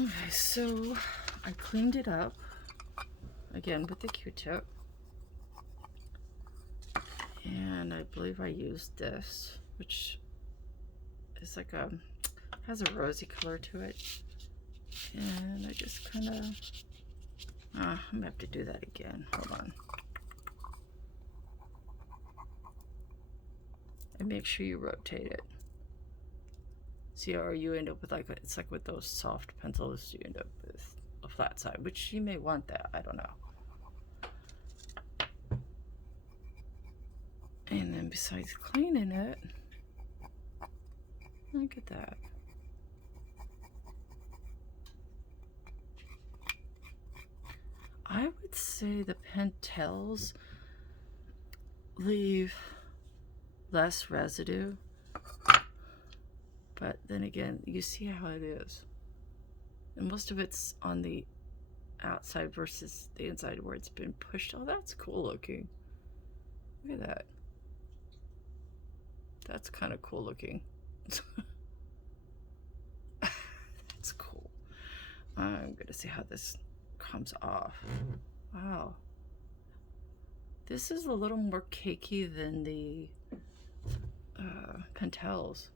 Okay, so I cleaned it up again with the Q-tip, and I believe I used this, which is like has a rosy color to it, and I just kind of I'm gonna have to do that again. Hold on. And make sure you rotate it. See, or you end up with like, it's like with those soft pencils, you end up with a flat side, which you may want that, I don't know. And then besides cleaning it, look at that. I would say the pentels leave less residue, but then again, you see how it is. And most of it's on the outside versus the inside where it's been pushed. Oh, that's cool looking. Look at that. That's kind of cool looking. That's cool. I'm gonna see how this comes off. Wow. This is a little more cakey than the pentels.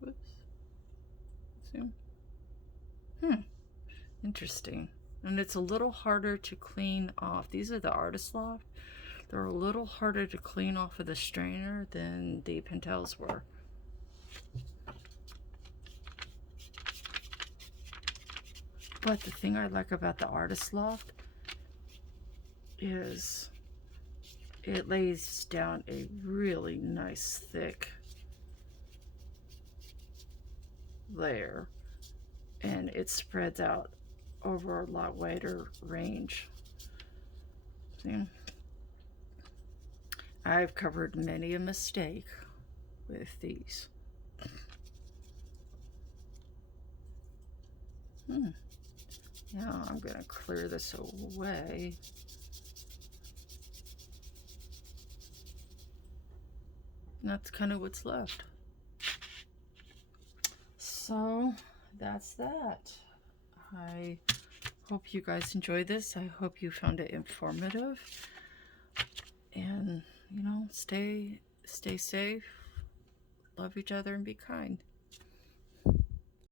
Whoops. See? Interesting. And it's a little harder to clean off. These are the Artist Loft. They're a little harder to clean off of the strainer than the pentels were. But the thing I like about the Artist Loft is it lays down a really nice thick layer, and it spreads out over a lot wider range. See? I've covered many a mistake with these. Now I'm going to clear this away. And that's kind of what's left. So that's that. I hope you guys enjoyed this. I hope you found it informative. And, you know, stay safe, love each other, and be kind.